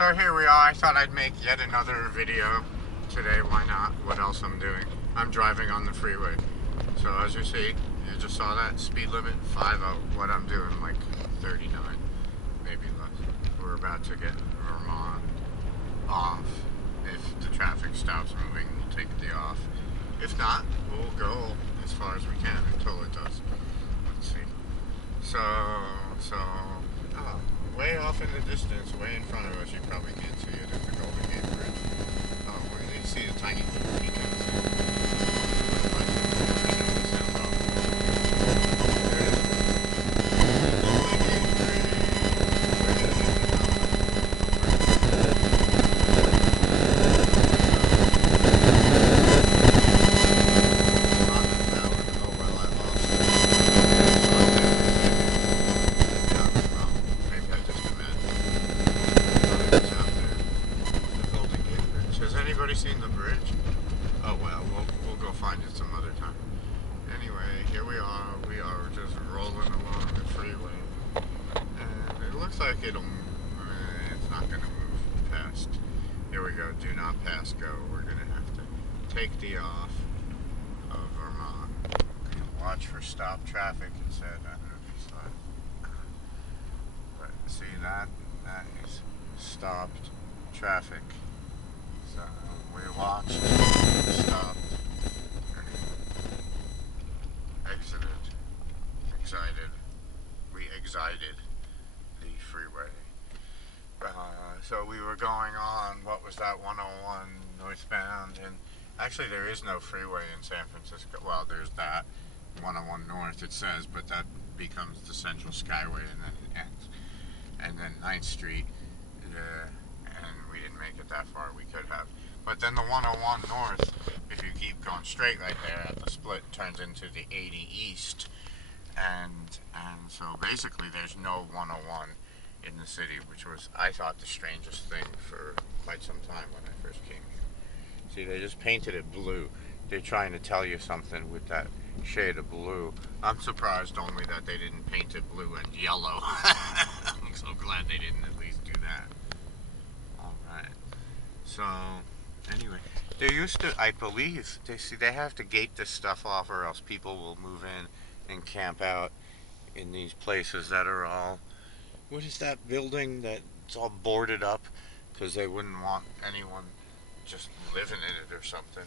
So here we are. I thought I'd make yet another video today. Why not? What else I'm doing? I'm driving on the freeway. So as you see, you just saw that speed limit 50. What I'm doing, like 39, maybe less. We're about to get Vermont off. If the traffic stops moving, we'll take the off. If not, we'll go as far as we can until it does. Let's see. Oh, way off in the distance, way in front of us, you probably can't see it, is the Golden Gate Bridge. Oh, well, you see the tiny little beacons. There it is. Golden Gate Bridge. Oh, well, I lost it. Has anybody seen the bridge? Oh well, we'll go find it some other time. Anyway, here we are. We are just rolling along the freeway, and it looks like it's not going to move past. Here we go. Do not pass go. We're going to have to take the off of Vermont. Watch for stop traffic. It said. I don't know if you saw it. But see that? That is stopped traffic. So we watched, stopped, exited, we exited the freeway. So we were going on, what was that, 101 northbound, and actually there is no freeway in San Francisco. Well, there's that 101 north, it says, but that becomes the Central Skyway, and then it ends. And then 9th Street, and we didn't make it that far. We could have. But then the 101 north, if you keep going straight right there at the split, turns into the 80 east. And so basically there's no 101 in the city, which was, I thought, the strangest thing for quite some time when I first came here. See, they just painted it blue. They're trying to tell you something with that shade of blue. I'm surprised only that they didn't paint it blue and yellow. I'm so glad they didn't at least do that. Alright. So, anyway, there used to, I believe, they have to gate this stuff off or else people will move in and camp out in these places that are all, what is that building that's all boarded up because they wouldn't want anyone just living in it or something,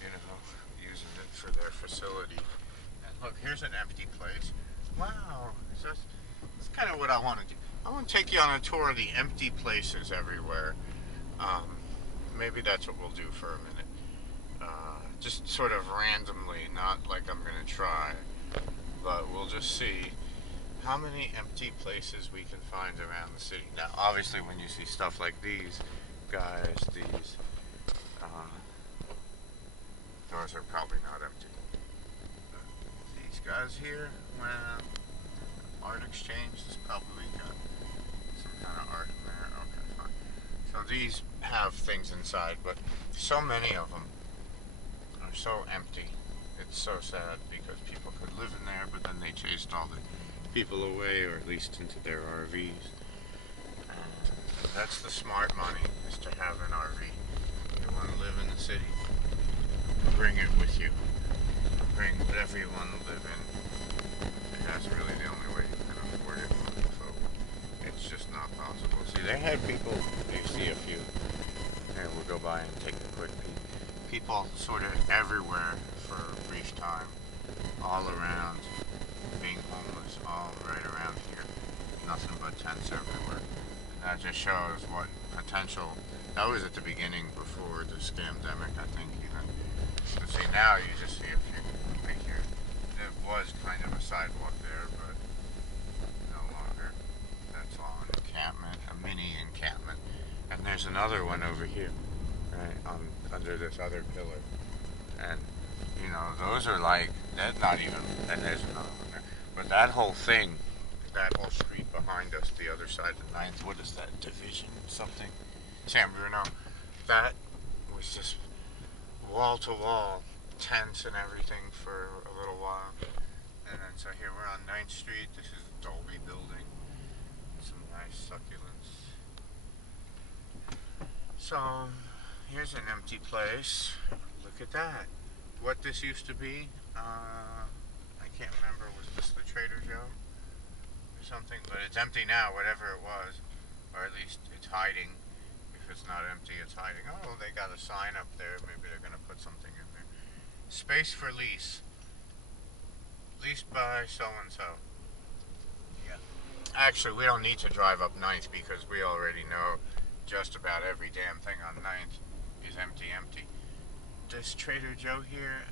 you know, using it for their facility. And look, here's an empty place. Wow, that's kind of what I want to do. I want to take you on a tour of the empty places everywhere. Maybe that's what we'll do for a minute. Just sort of randomly, not like I'm going to try, but we'll just see how many empty places we can find around the city. Now, obviously, when you see stuff like these guys, these doors are probably not empty. These guys here, well, Art Exchange has probably got some kind of art in there. Okay, fine. So these have things inside, but so many of them are so empty. It's so sad because people could live in there, but then they chased all the people away, or at least into their RVs. That's the smart money, is to have an RV. You want to live in the city, bring it with you. Bring whatever you want to live in. And that's really the only way you can afford it. So it's just not possible. See, they had people, you see a few. Here, we'll go by and take a quick peek. People sort of everywhere for a brief time. All around. Being homeless all right around here. Nothing but tents everywhere. And that just shows what potential. That was at the beginning before the scamdemic, I think, even. But see, now you just see a few right here. It was kind of a sidewalk there, but no longer. That's all an encampment, a mini encampment. And there's another one over here, right, under this other pillar. And, you know, those are like, that's not even, and there's another one there. But that whole thing, that whole street behind us, the other side of the 9th, what is that, Division something? San Bruno. That was just wall-to-wall tents and everything for a little while. And then, so here we're on 9th Street. This is the Dolby building. Some nice succulents. So, here's an empty place. Look at that. What this used to be, I can't remember. Was this the Trader Joe or something? But it's empty now, whatever it was. Or at least it's hiding. If it's not empty, it's hiding. Oh, they got a sign up there. Maybe they're going to put something in there. Space for lease. Leased by so-and-so. Yeah. Actually, we don't need to drive up 9th because we already know just about every damn thing on 9th is empty. This Trader Joe here,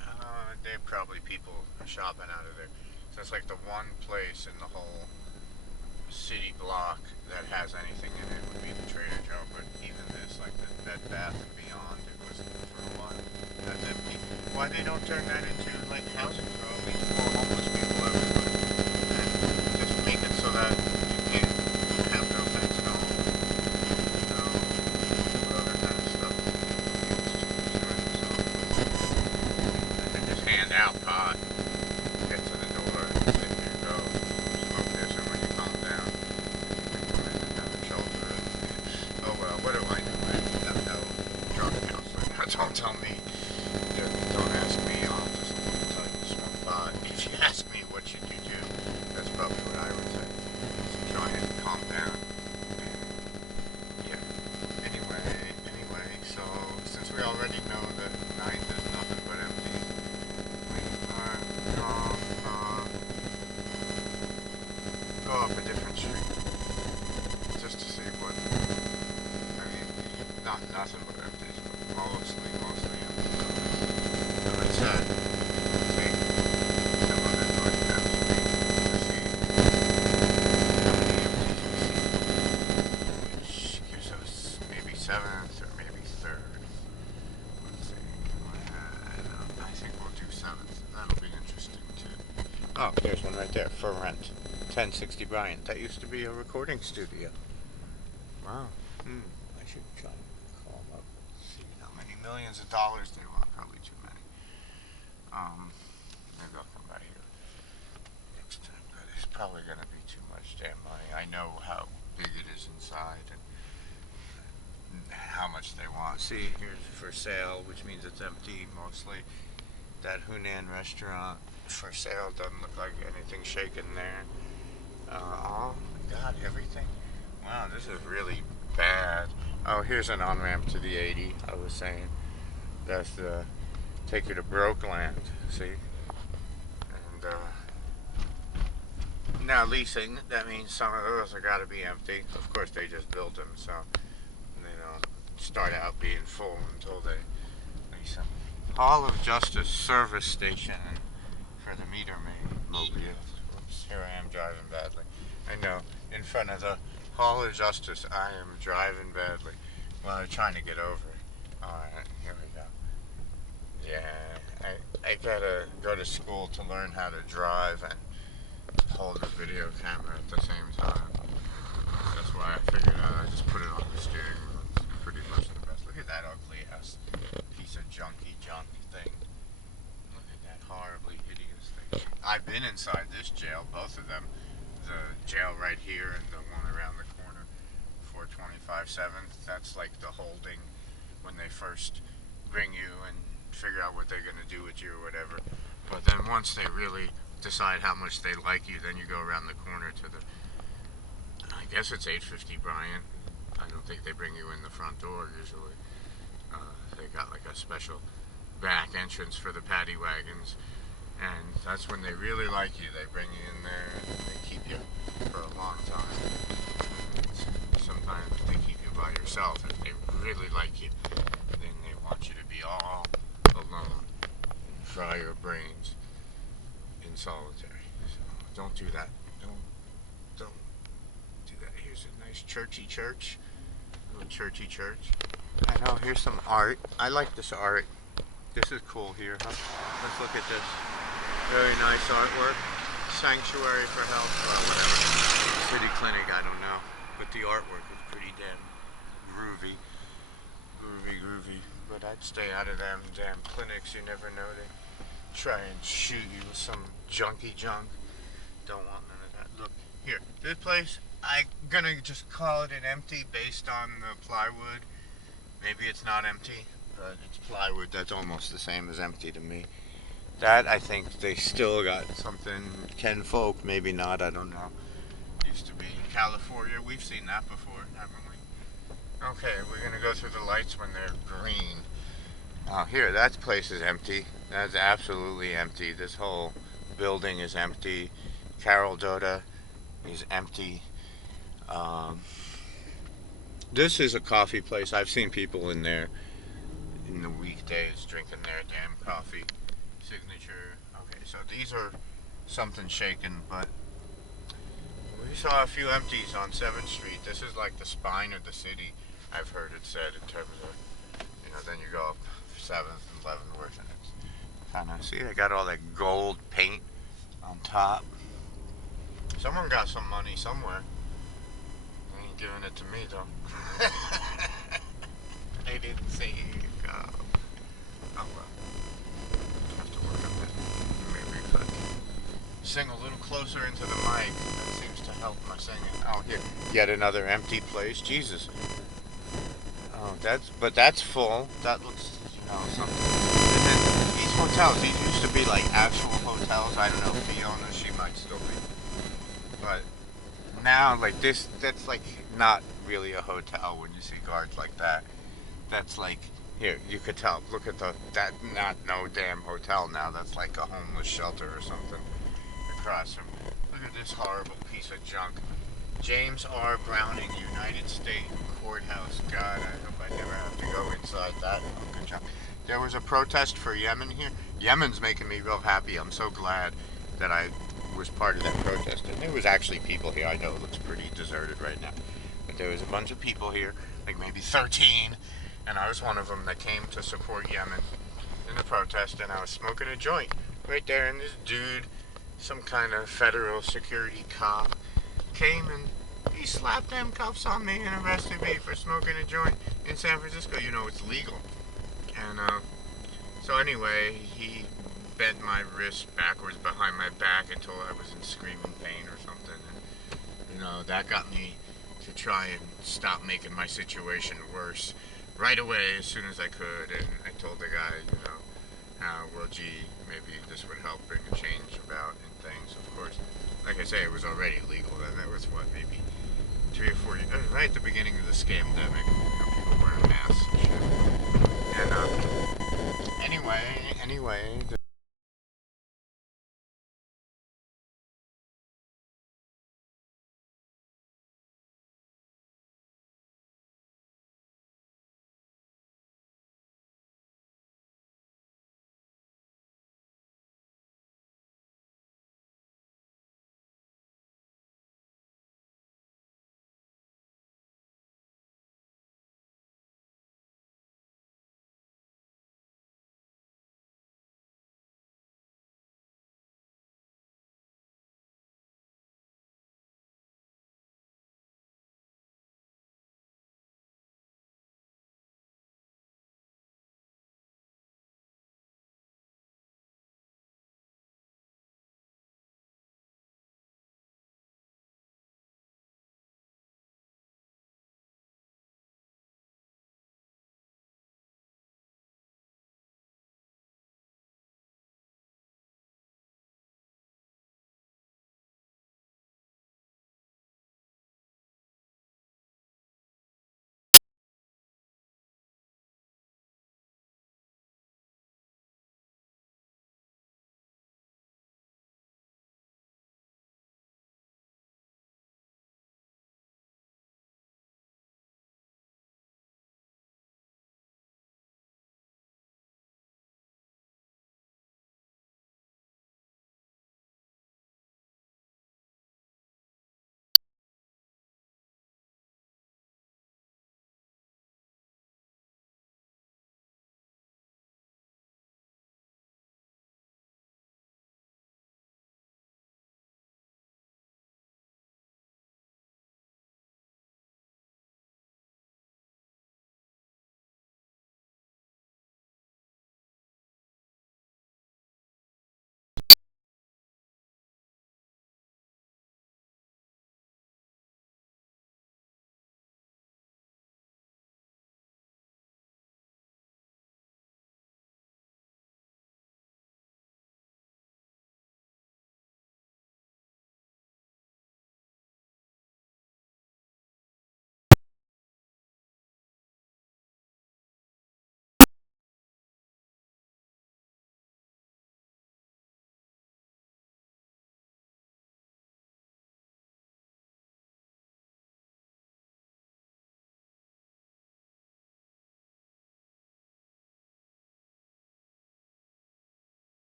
they're probably people shopping out of there. So it's like the one place in the whole city block that has anything in it would be the Trader Joe. But even this, like the Bed Bath and Beyond, it was for a while. That's empty. Why they don't turn that into like housing for all these poor homeless people everywhere? And just make it so that you can't have no fence at all. No other kind of stuff. Just hand out pot. Get to the door and say, here you go. Smoke this, and when you calm down, you can come in and have a shelter. Oh well, what do I know? I have no drug counseling. Don't tell me. Don't ask me. I'll just tell you to smoke pot. If you ask me what should you do, that's probably what I would say. So try and calm down. And yeah. Anyway, so since we already know that 9th is nothing but empty, we are go up a different street just to see what. I mean, not nothing but empty, but mostly empty. So it's take 700 north down street to see how many empties we see, which gives us maybe 7th or maybe 3rd. Let's see. I think we'll do 7th. That'll be interesting too. Oh, there's one right there for rent. 1060 Bryant. That used to be a recording studio. Wow. I should try and call them up. See how many millions of dollars they want. Probably too many. Maybe I'll come by here next time. But it's probably going to be too much damn money. I know how big it is inside and how much they want. See, here's for sale, which means it's empty mostly. That Hunan restaurant for sale doesn't look like anything shaken there. Oh my God, everything. Wow, this is really bad. Oh, here's an on-ramp to the 80, I was saying. That's the take you to Brokeland, see? And now leasing, that means some of those are gotta be empty. Of course, they just built them, so they don't start out being full until they lease them. Hall of Justice service station for the meter maid mobile. Whoops, here I am driving badly. I know, in front of the Hall of Justice, I am driving badly. Well, I'm trying to get over it. Alright, here we go. Yeah, I gotta go to school to learn how to drive and hold the video camera at the same time. That's why I figured out I just put it on the steering wheel. It's pretty much the best. Look at that ugly ass piece of junky junk thing. Look at that horribly hideous thing. I've been inside this jail, both of them. The jail right here and the one around the corner, 425-7. That's like the holding when they first bring you and figure out what they're going to do with you or whatever. But then once they really decide how much they like you, then you go around the corner to the, I guess it's 850 Bryant. I don't think they bring you in the front door usually. They got like a special back entrance for the paddy wagons. And that's when they really like you. They bring you in there and they keep you for a long time. And sometimes they keep you by yourself if they really like you. Then they want you to be all alone and fry your brains in solitary. So don't do that. Don't do that. Here's a nice churchy church. A little churchy church. I know, here's some art. I like this art. This is cool here, huh? Let's look at this. Very nice artwork. Sanctuary for Health, or whatever. City Clinic, I don't know. But the artwork is pretty damn groovy. Groovy. But I'd stay out of them damn clinics. You never know. They try and shoot you with some junky junk. Don't want none of that. Look, here. This place, I'm gonna just call it an empty based on the plywood. Maybe it's not empty, but it's plywood. That's almost the same as empty to me. That, I think they still got something. Ken Folk, maybe not, I don't know. Used to be California. We've seen that before, haven't we? Okay, we're gonna go through the lights when they're green. Oh, here, that place is empty. That's absolutely empty. This whole building is empty. Carol Dota is empty. This is a coffee place. I've seen people in there in the weekdays drinking their damn coffee. Signature. Okay, so these are something shaken, but we saw a few empties on 7th Street. This is like the spine of the city, I've heard it said, in terms of, then you go up 7th and Leavenworth, and it's kind of, see, they got all that gold paint on top. Someone got some money somewhere. They ain't giving it to me, though. They didn't say, here you go. Oh, well. I have to work on that. Maybe if I can sing a little closer into the mic. That seems to help my singing. Oh, here. Yet another empty place. Jesus. Oh, that's full. That looks, something. And then these hotels, these used to be like actual hotels. I don't know, Fiona, she might still be. But now, like this, that's like not really a hotel when you see guards like that. That's like, here, you could tell. Look at that, not no damn hotel now. That's like a homeless shelter or something across from. Look at this horrible piece of junk. James R. Browning, United States Courthouse. God, I hope I never have to go inside that fucking junk. There was a protest for Yemen here. Yemen's making me real happy. I'm so glad that I was part of that protest. And there was actually people here. I know it looks pretty deserted right now. But there was a bunch of people here, like maybe 13, and I was one of them that came to support Yemen in the protest, and I was smoking a joint right there, and this dude, some kind of federal security cop, came and he slapped them cuffs on me and arrested me for smoking a joint in San Francisco. It's legal. And so anyway, he bent my wrist backwards behind my back until I was in screaming pain or something. And, that got me to try and stop making my situation worse right away as soon as I could. And I told the guy, well, gee, maybe this would help bring a change about and things. Of course, like I say, it was already legal. And that was, maybe 3 or 4 years, right at the beginning of the scamdemic. People wearing masks and shit. And anyway,